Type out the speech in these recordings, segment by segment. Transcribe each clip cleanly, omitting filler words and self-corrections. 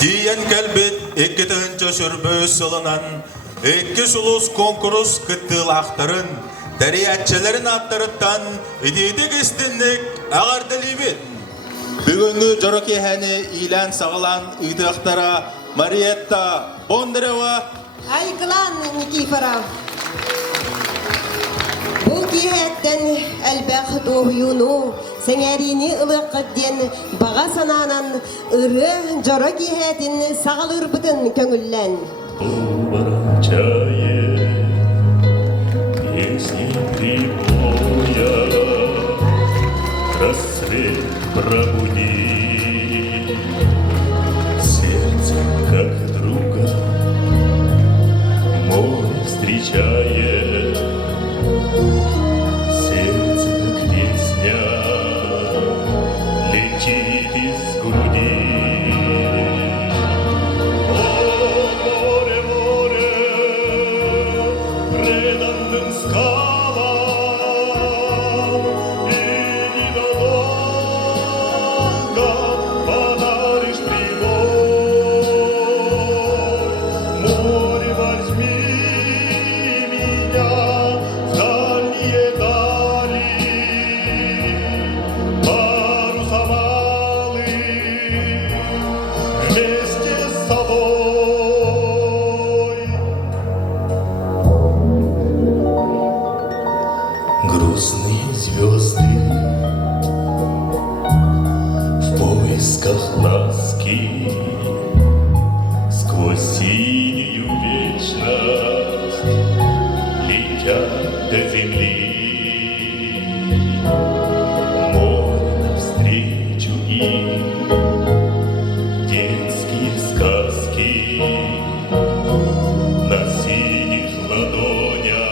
Диен кәлбет еккетінші сүрбі сылынан, екі сұлыс конкурс күттілақтарын, дәриятчелерін аттырыттан, идейді кестінлік ағардылыбет. Бүгінгі жороки әні илән сағылан ұйдықтара Мариетта Бондарева. Айқылан Никифоров. Бұл кейеттен әлбәқ доғыюну, сәңәріні ұлыққыдден баға сананан ұры жора кейетін сағалыр бұтын көңіллән. Бұл барачае, песни прибоя, рассвет пробуди, сердце как друга, море встречает, сердце как песня летит из груди. Грустные звезды в поисках ласки сквозь синюю вечность летят до земли. Море навстречу им детские сказки на синих ладонях.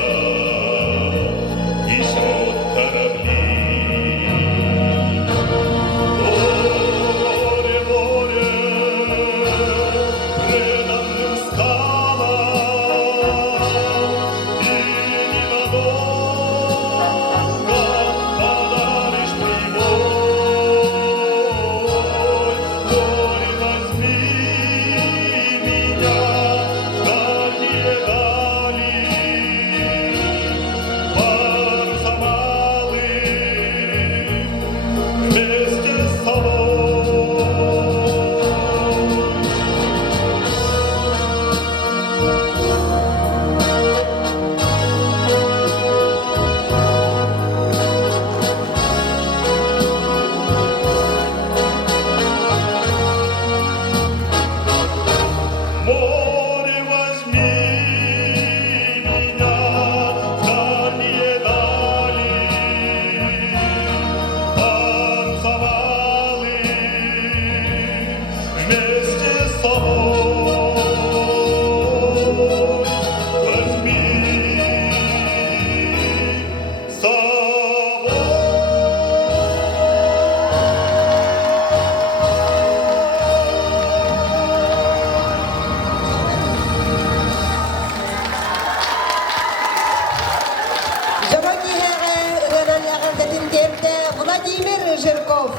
Владимир Жирков.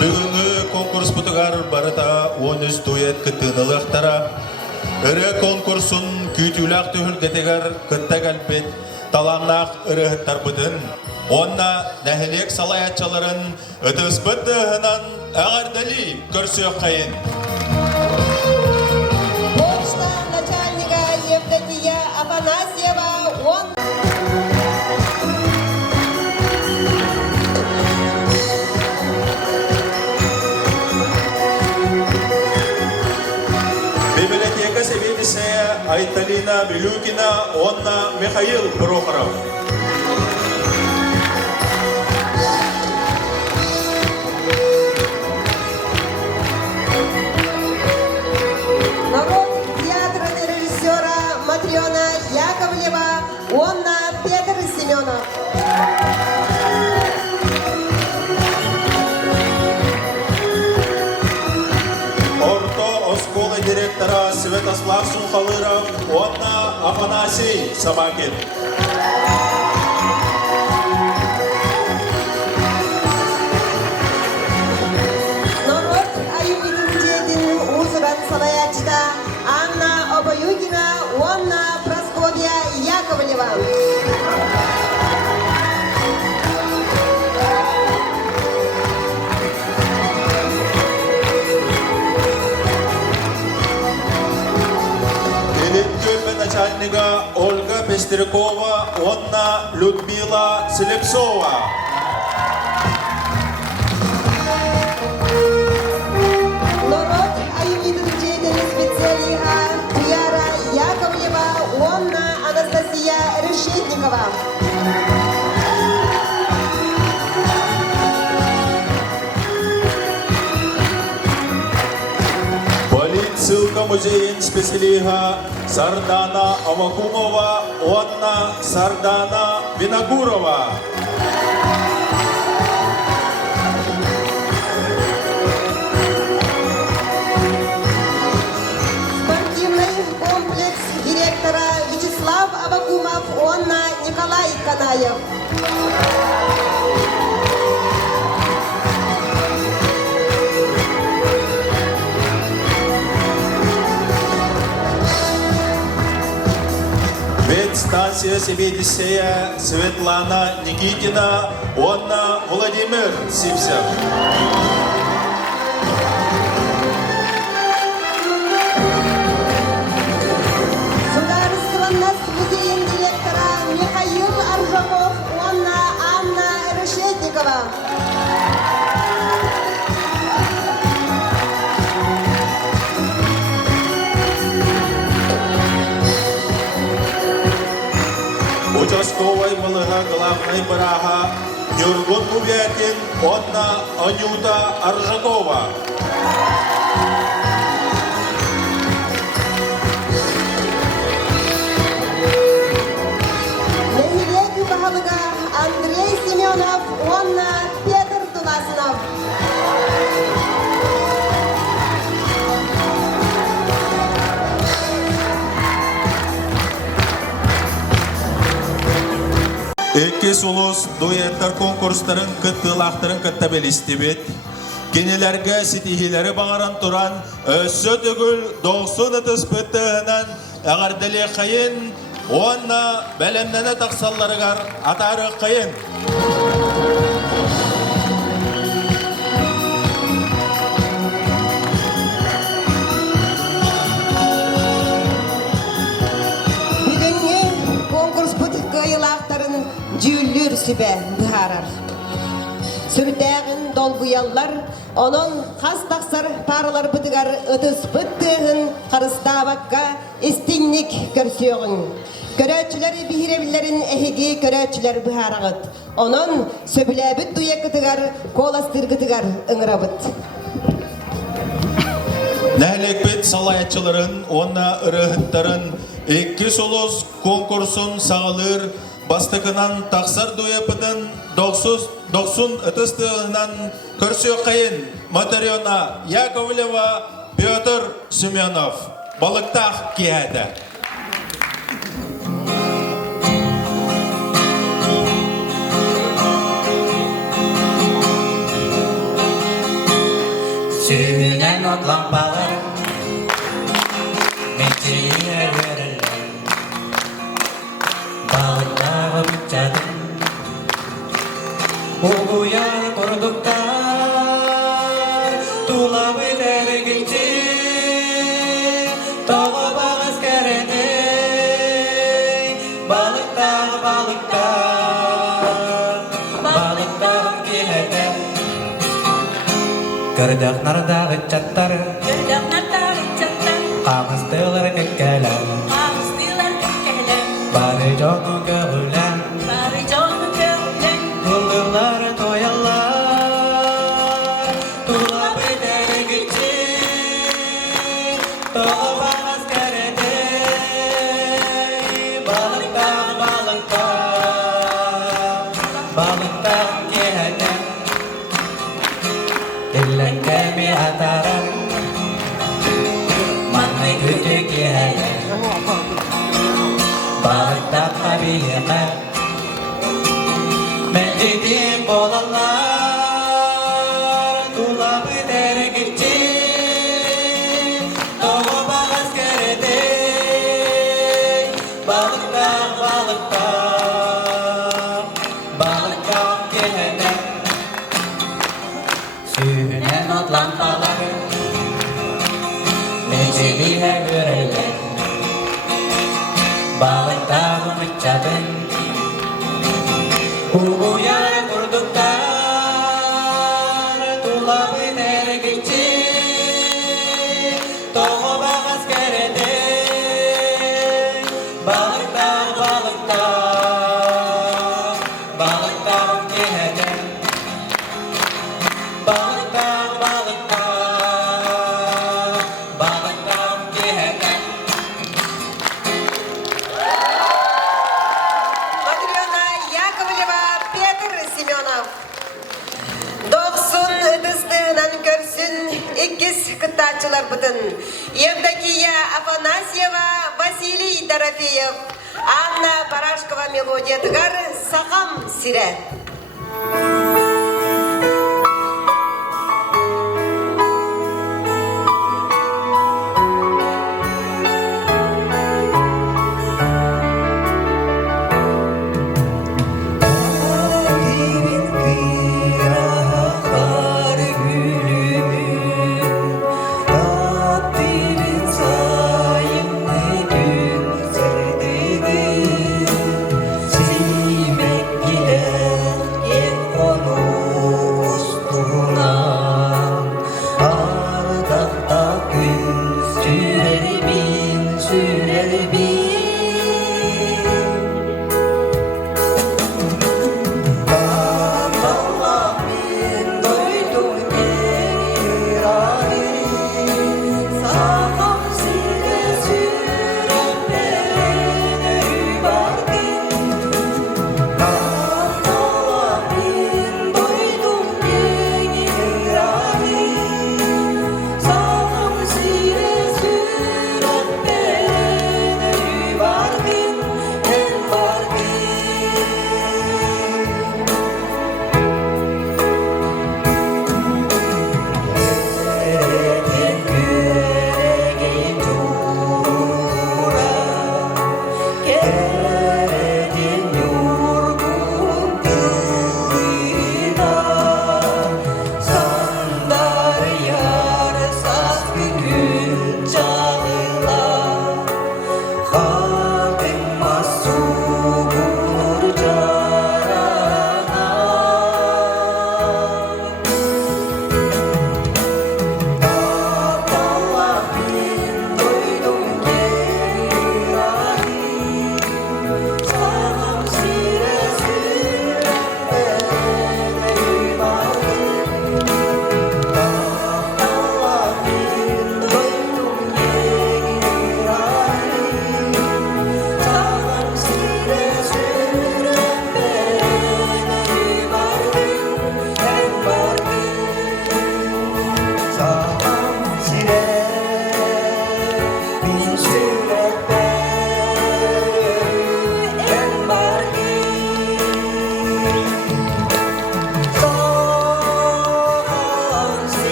Бүгінгі конкурс бұтығар барыта 13 дуэт күттініліқтара. Үрі конкурсын күйтіліқ түхілгетегер күттәк әлбет таланнақ үріғіттар бұтын. Онна нәхілек салаятчаларын үтіс бұттығынан әғардалі көрсі қайын. Почта начальника Евдокия Афанасьева. Он... Библиотека Севедисе Айталина Милюкина, Онна Михаил Прохоров. Матрёна Яковлева, Онна Петр Семенов. Орто осколы директора Святослав Сухалыров, Онна Афанасий Собакин. Кострякова, Онна Людмила Слепцова. Народ аювидов деятельность специалига Яра Яковлева, Онна Анастасия Решетникова. Ссылка музеин специалига Сардана Авакумова, Онна Сардана Виногурова. Спортивный комплекс директора Вячеслав Авакумов, Онна Николай Канаев. Станция Себедисея Светлана Никитина, Онна Владимир Сипсев. Государственный музей директора Михаил Аржаков, Онна Анна Решетникова. Участковой малыга главной браха Нюргун Мувятин, Онна Анюта Аржакова. Нахилеки Бахалыга Андрей Семенов, Онна Петр Туласынов. Эккес улус дуэттар конкурстарын кыттылақтарын кыттабелистебет. Кенелерге ситихилері бағаран туран өссө түгіл 90 ұтыс бүттіғінен әғарділі қайын, онна бәлемнені тақсалларығар атары қайын. Жүллүр сүбе бұхарар. Сүрдәғін долбуяллар, onun қас тақсар паралар бұтығар ұтыс бұттығын қарыстабаққа істіңнік көрсеуғын. Көрәтшілер бейревілерін әхеге көрәтшілер бұхарағыд. Onun сөбіләбіт дуя күтігар, коластыр күтігар ұңырабыд. Нәлекбет салаятчыларын, онна ұрығыттарын, екі солыз конкурсын сағылыр, бастықынан тақсар дуяпының 90 ұтыстығынан көрсе қайын Материона Яковлева, Петр Семенов. Балықтақ кияды. Suyundan otlanmalar Mekke'ye verirler Balıklara bıçadım Uğuyan kurduklar Tulabı dergilci Toğu bağız kerede Balıklar Balıklar kihede Kırdak nardağı çatları Ağızdılar kekkeler Bari conu görülen Kıldırlar toyallar Tulabı dergilci Toğu bağız kerede Balıklar kihede Dillengemi ataran Manay kütük kihede Balıklar kabihime Mecidim bolanlar Tulabı dergitçi Doğu bağız kerede Balıklar kihede Suyunen otlanmaları Uyar kurduklar Tula biter geçti Toğu bağız kerede Balıkta balıkta Balıkta kehede Balıkta balıkta Balıkta kehede Матрёна Яковлева, Петр Семенов. 90 ыдыстыгынан көрсүн иккис кыттачылар бутын. Евдокия Афанасьева, Василий Дорофеев, Анна Барашкова мелодия тыгар Сахам сире.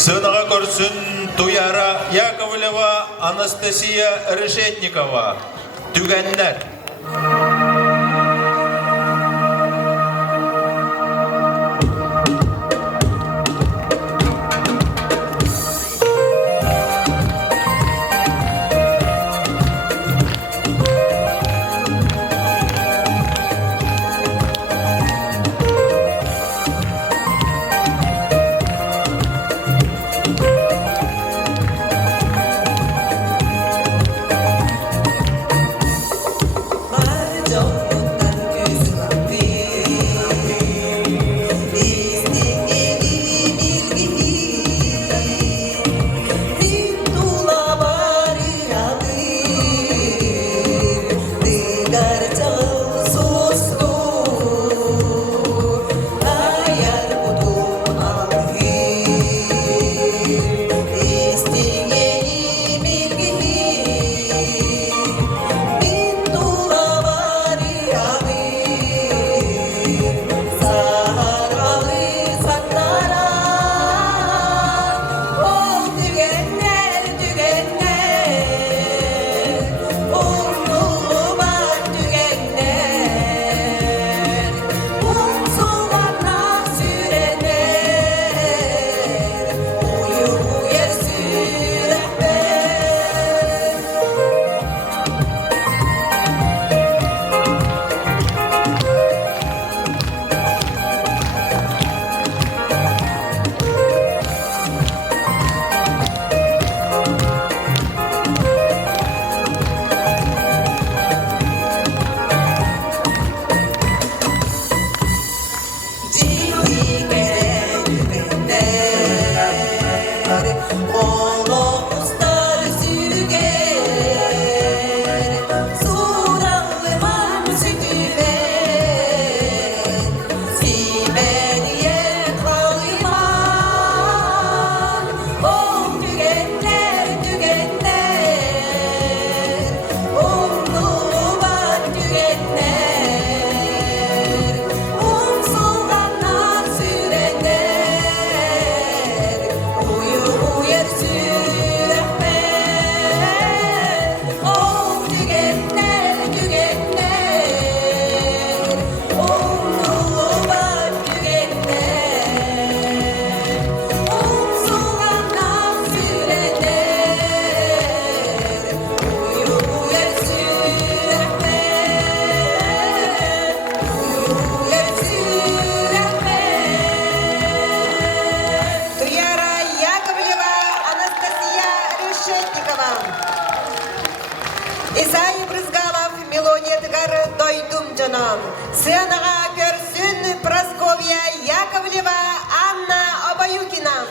Сынаға көрсін Туяра Яковлева, Анастасия Решетникова. Түгәннәр. Семен. Сынаға көрсін Прасковья Яковлева Анна Обаюкина.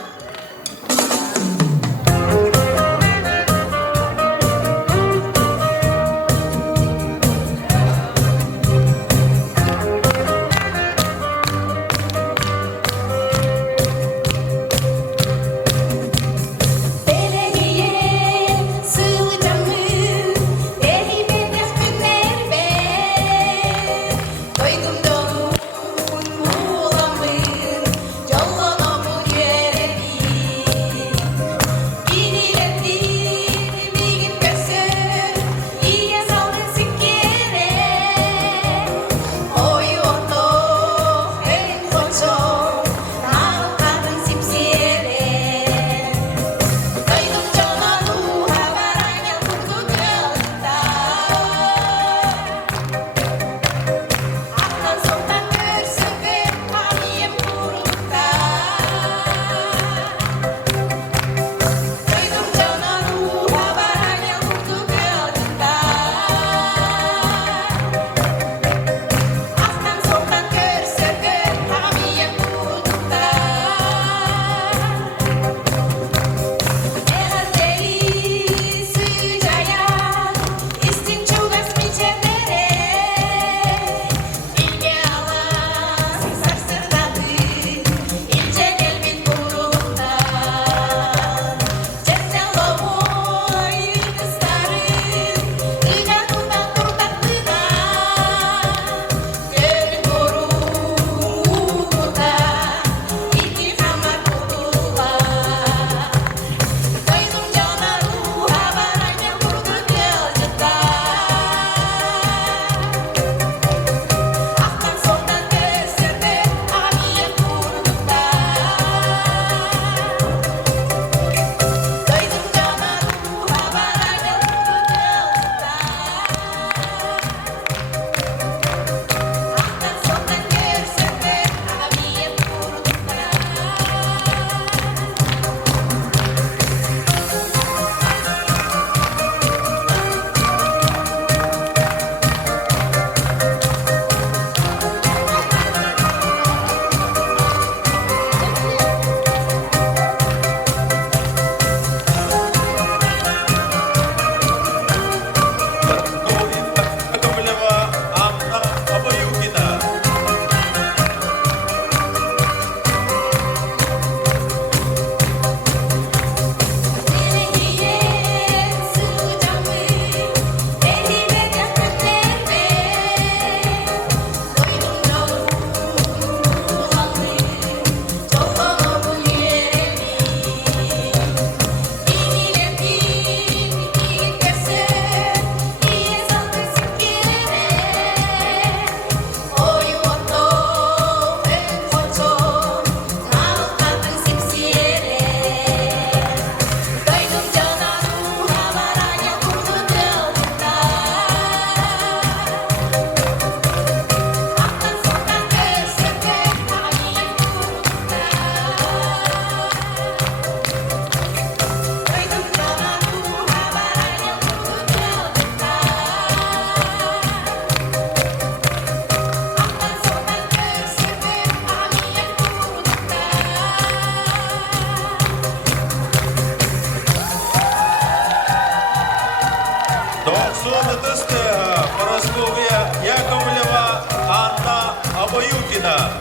Прасковья Яковлева Анна Обаюкина.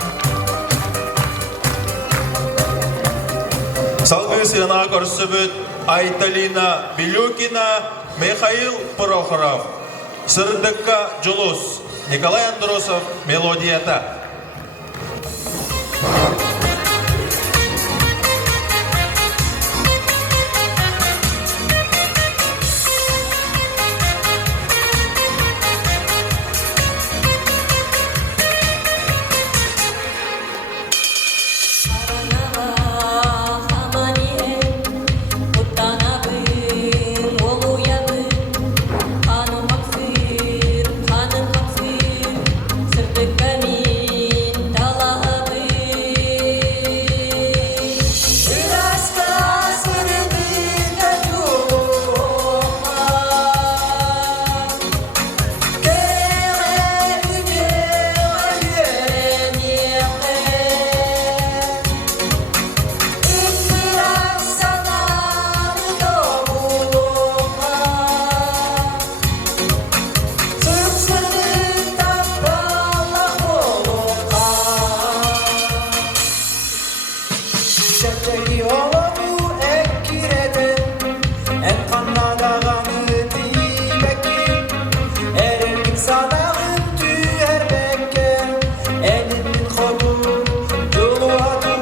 Салгы сына көрсөбөт Айталина Билюкина, Михаил Прохоров. Сырдыкка Джулус, Николай Андросов, Мелодията. Ханым Максыр, сырты камин. Eri oğlu ekireden en kanadağını dibekin Erin sadağın tüher bekke Elimin kolu yolu adu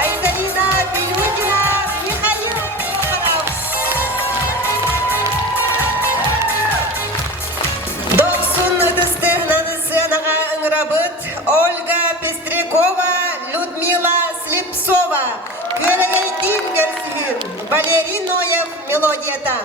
Айталина Белюкина, Михаил Прохоров. Доқсын ыдыстығынан сценаға ыңырабыт Ольга Пестрякова, Людмила Слепцова. Көререйден көрсігім. Валерий Ноев, мелодията.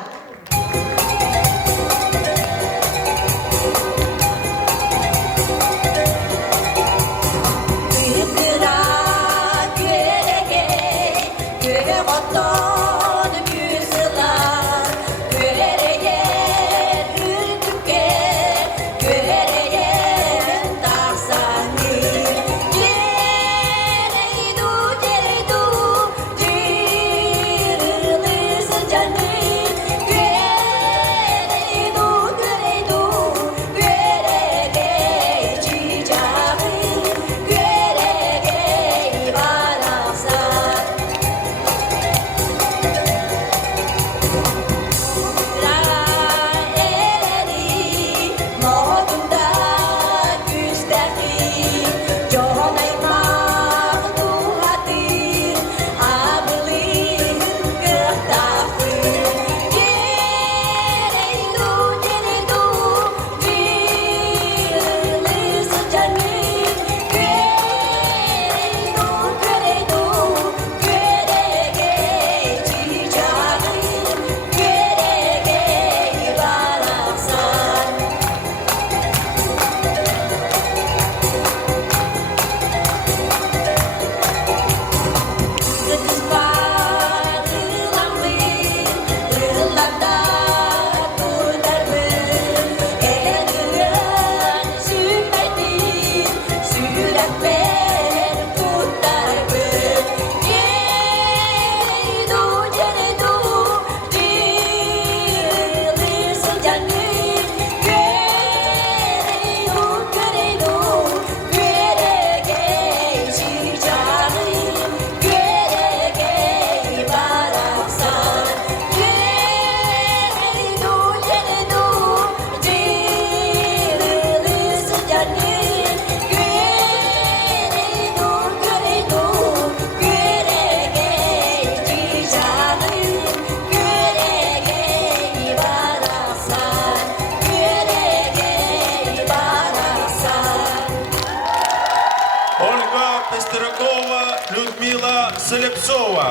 Слепцова.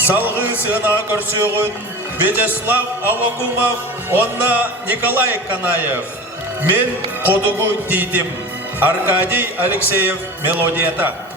Салгы сына көрсөгүн Вячеслав Авакумов, онна Николай Канаев. Мен Кодугу Титим. Аркадий Алексеев мелодията.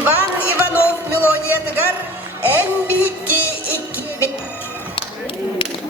Иван Иванов мелодиятыгар эң бийикки 2 Thank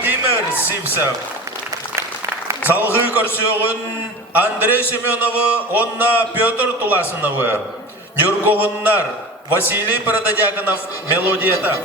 Владимир Сипсов. Салгы көрсөғін Андрей Семеновы, онна Петр Туласыновы. Нюргоғыннар Василий Прододягонов, мелодията.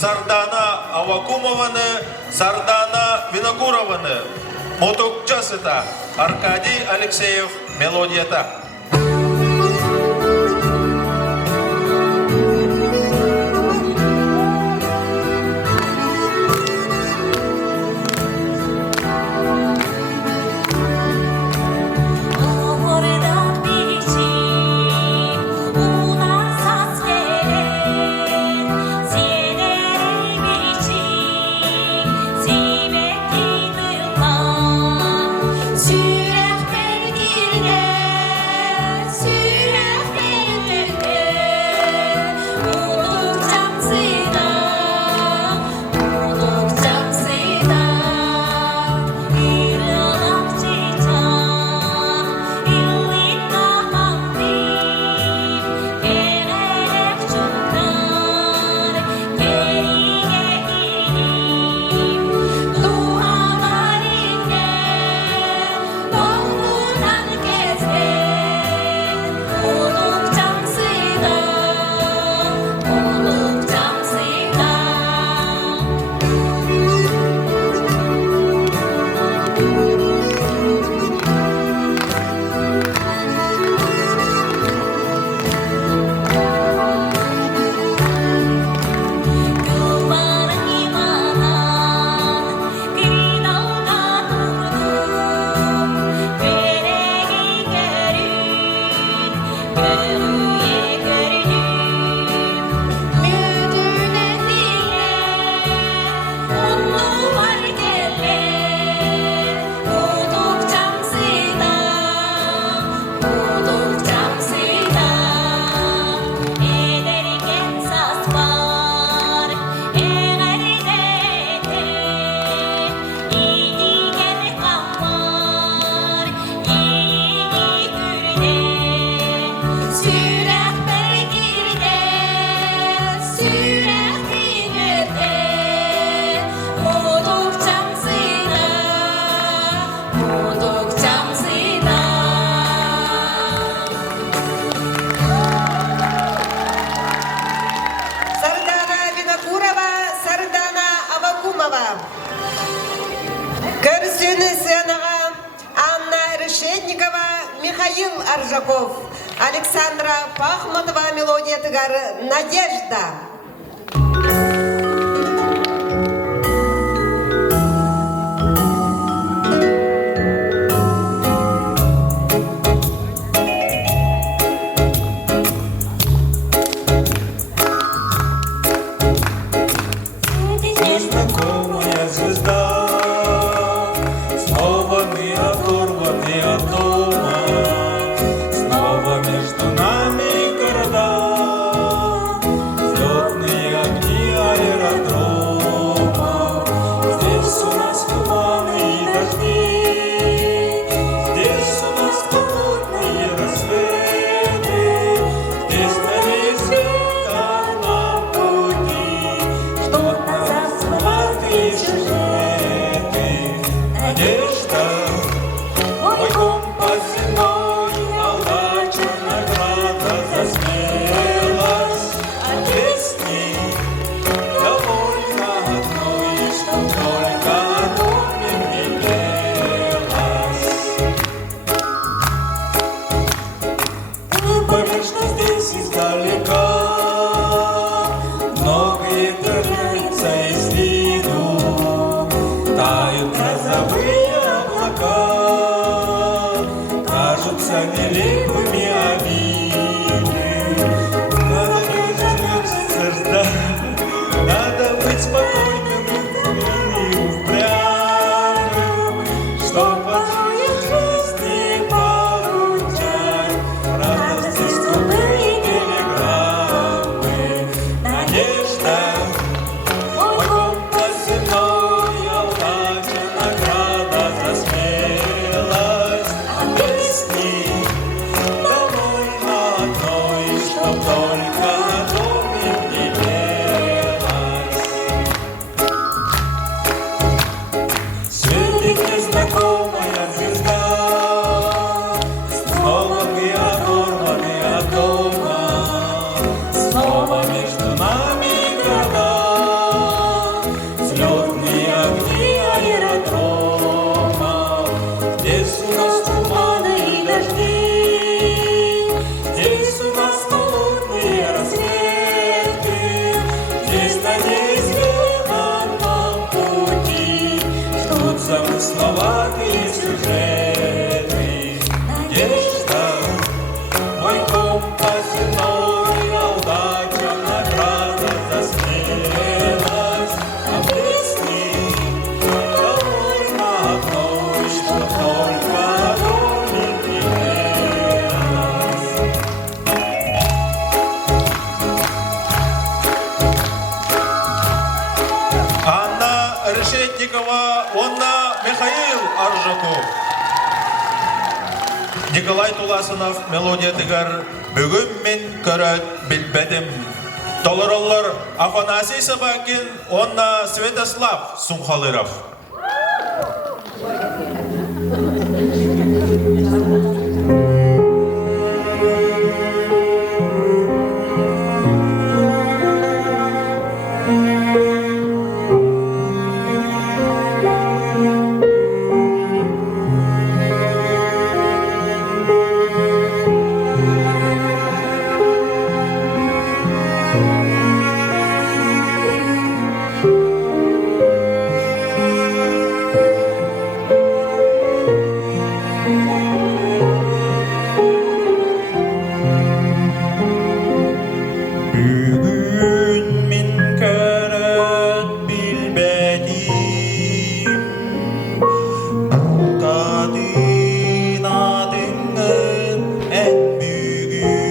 Сардана Авакумованы, Сардана Винокурованы. Мотокчасыта Аркадий Алексеев, мелодията. Михаил Аржаков, Александра Пахматова, мелодия тыгар «Надежда». надежда, мой компас земной, удача, награда за смелость, а песни довольно одной, чтоб только одно мне пелось. Конечно, здесь издалека многое теряется из виду, тают грозовые облака, кажутся нелепыми обиды. Надо ждать, надо быть спокойным и упрямым, чтоб от жизни получать радости скупые телеграммы. Надежда, мой компас земной, удача, награда за смелость, а песни довольно одной, чтоб только одно мне пелось. Светит незнакомая звезда, снова мы оторваны от дома, снова между нами города, взлетные огни аэродрома. Здесь у нас туманы и дожди, здесь у нас холодные рассветы, здесь на неизведанном пути ждут замысловатые сюжеты. Надежда, мой компас земной, удача, награда за смелость, а песни довольно одной, чтоб только одно мне пелось. Анна Решетникова, Онна Михаил Аржаков. Николай Туласынов мелодия тигар бүгін мен көрөт билбедим. Толороллар Афанасий Собакин, Онна Святослав Сумхалыров. Бүгін мен көрөт билбедим, Бұлтадың адыңын әт бүгін.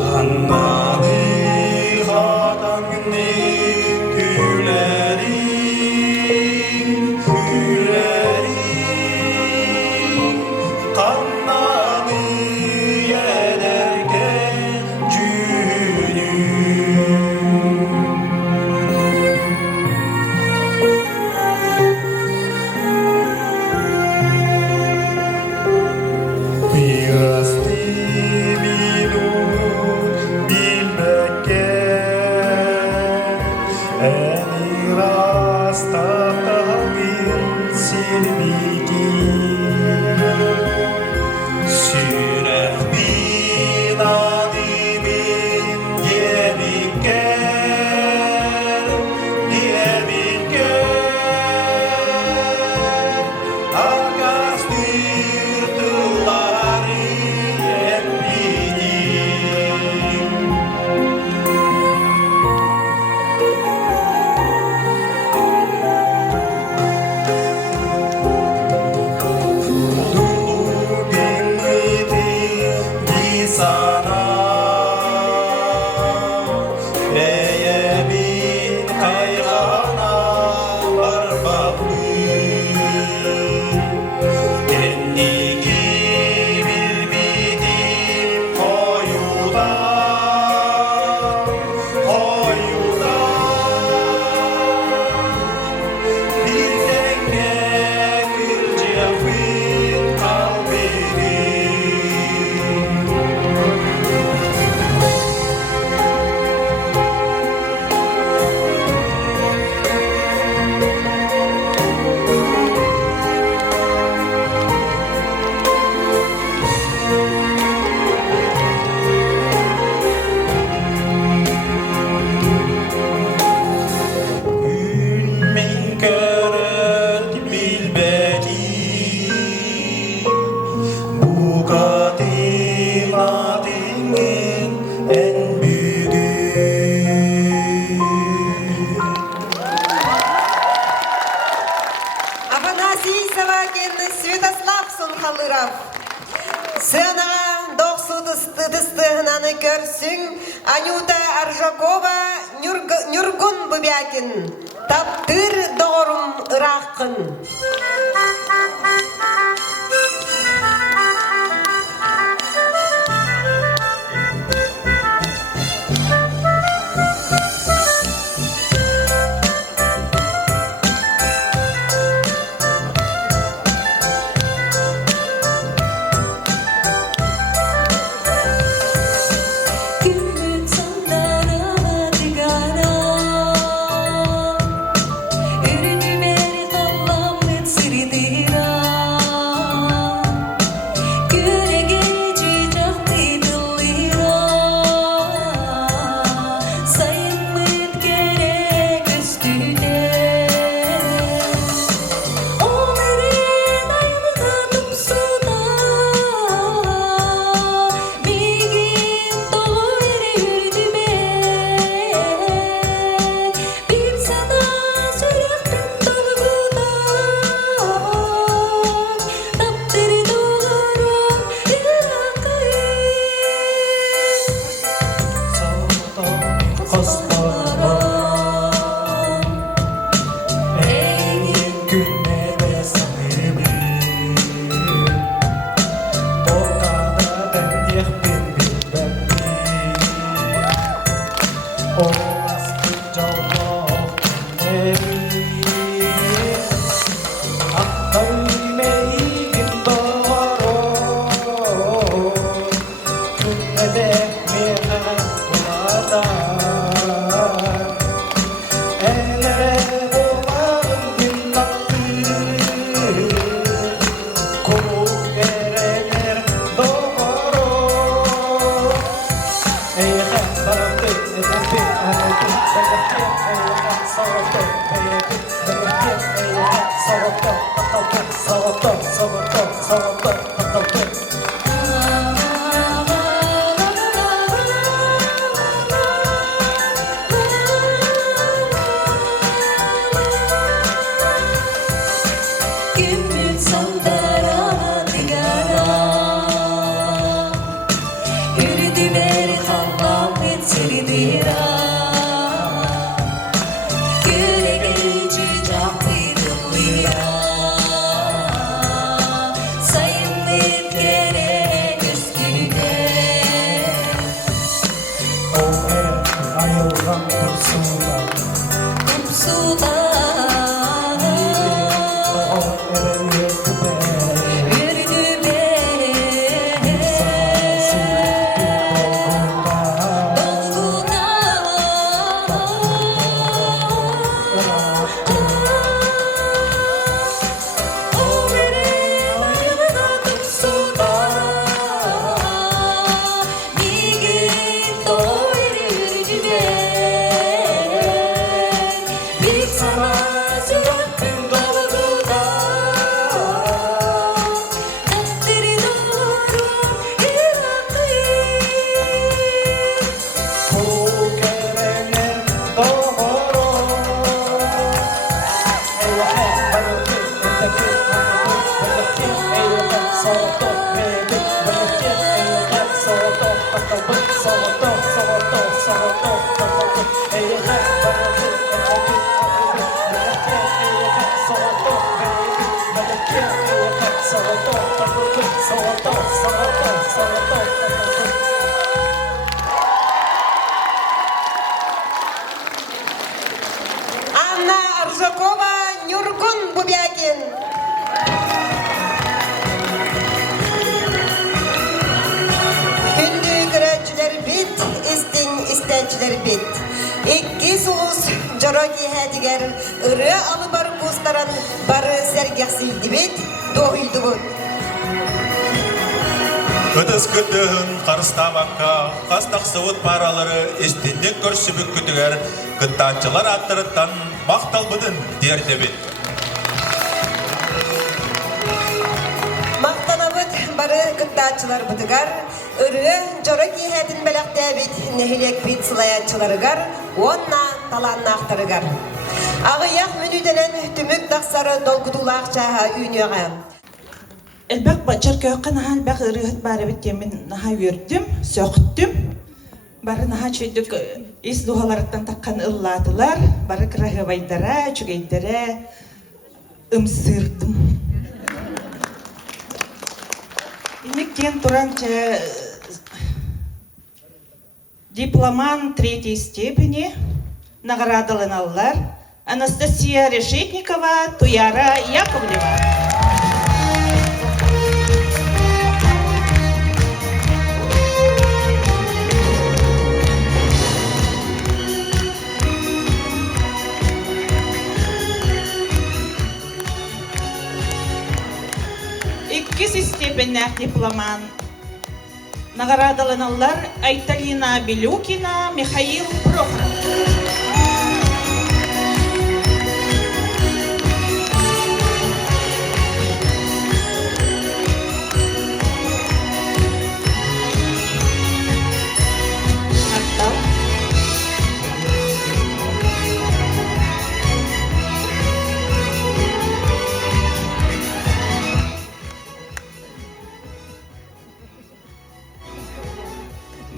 Қаннады хатаңны күләрің, қаннады едерген жүнің. Бирасты минут билбекке, әни растатағын сенбейтін. Сүйрек бинадымен ебеккен, Ағастыр тыллары еппейден. Святослав Сунхалыров. Сынаға 90-ны көрсің, Анюта Аржакова Нюргун Бубякин. Таптыр doğrum ыраққын. Анна Аржакова Нюргун Бубякин. Күнді көрәтчілер бит, істің істәнчілер бит. Икки соғыз жора кейхәдігер ұры алы бар көстаран бары сәргәсейді бит, доғыйды бұд. Кыдыс күттігін қарыстамаққа, қастақ сывыт паралары істендек көрсібік күтігер, күттанчылар аттырыттан мақтал бұдын дерді бит. Мақтанабыд бары күттанчылар бұдығар, ұры жора кейхәдін бәліқті бит, нәхілек бит сылаятчыларығар, онна таланна ақтарығар. Ағыяқ мүнүденен түмік тақсары долгудулақ чаға үйнеға. Elbek Çerköy'e nahan bak ırıhat bari bittiğimin naha yürüdüm, söktüm. Bari naha çöydük is duhalarından takkan ılladılar. Bari kırahı baydara, çügeydara ımsırdım. İnekken turanca дипломан третьей степени, наградованалар Анастасия Решетникова, Туяра Яковлева. İkisi степенях дипломан наградованалар Айталина Белюкина, Михаил Прохоров.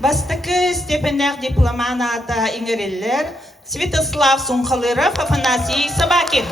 Бастакы степенях дипломаната иңереллер Святослав Сунхалыров, Афанасий Собакин.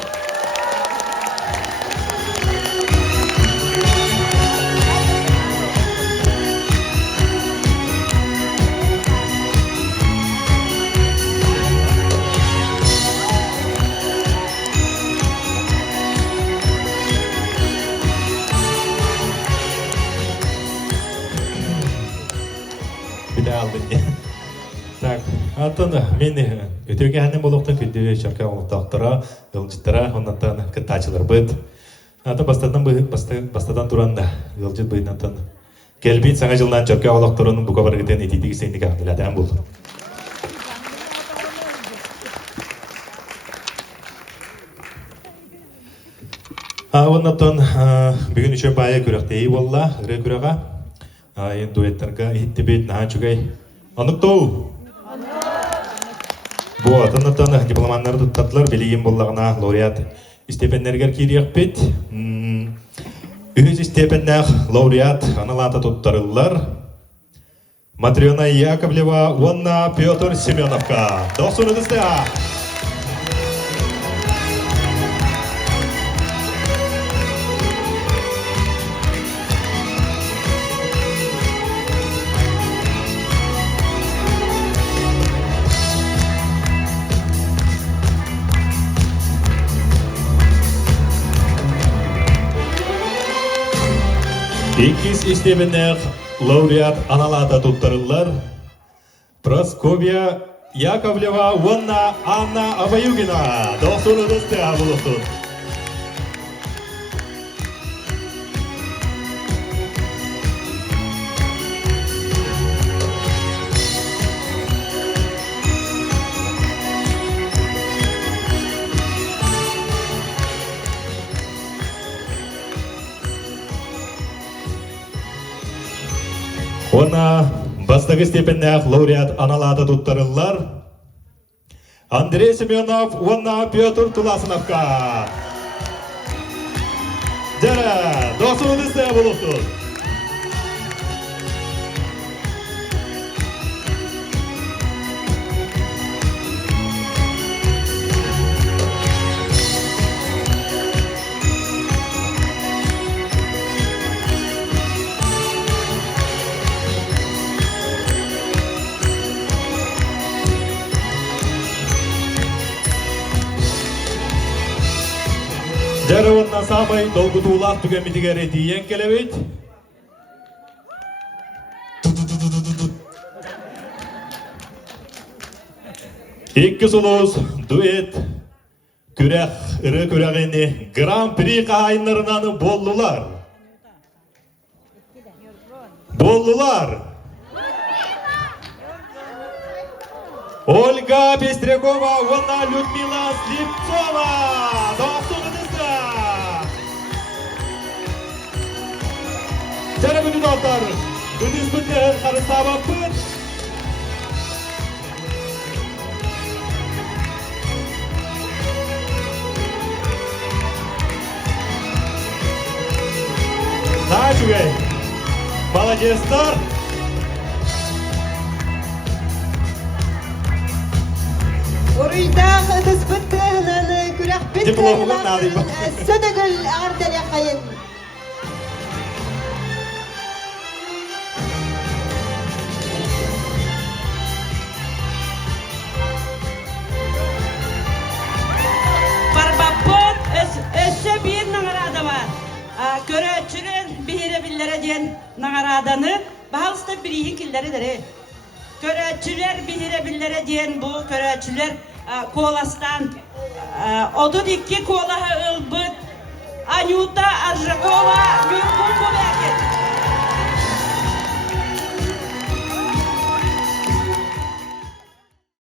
Так, антон мен өтөге ханем болохтан күндү шарка олуктактара, ылжыттара, оннан кытачылар быт. Ата бастадан туранда ылжыт быйнатан. Келбит саңа жылдан шарка олуктарынын бука баргытен этитиги сендик андылатан болду. Оннан бүгүн үчө бая күрөктей болла, ыры күрөга. Айн дуэттерга иттибит наха чугай. Ануктоу. Бу атанатан дипломаннарды татлар билигин боллагына лауреат степендергер кириякпит. Үз степендер лауреат аналата туттарылар. Матрена Яковлева, Ванна Петр Семеновка. Досунудузда. İkiz isteminden laureat analata tuttarıllar. Praskovya Yakovleva, Vanna Anna Abayugina. Dostunuzda bulunsun. Ona бастагы степендях лауреат аналата туттарылар. Андрей Семенов, Ванна Петр Туласыновка. Жара, досуңузда болуптур. Жарывынна самай долгутуулак түгемитигери тийен келебит. Икки сулус дуэт күрәк ыры күрәгени гран-при кайыннарынан болдулар. Ольга Пестрякова, Ванна Людмила Слепцова. Достуңузда. Жара бүгүн алтар. Күнүс бүтен карыстабаппын. Наға чугай. Молодецтар. Уруйдах тызбыттыгынан күрәхпит Дипломын алды бу. Сөдөгөл артыля кайын. Барбаппот өссө бир наңарада бар. Көрөчүрен бихиребиллере ден наңараданы баалыста бирихин киллери дере. Көрөчүлер бихиребиллере ден бу көрөчүлер коластан одут икки колаха ылбыт Анюта Аржакова Мюркумбове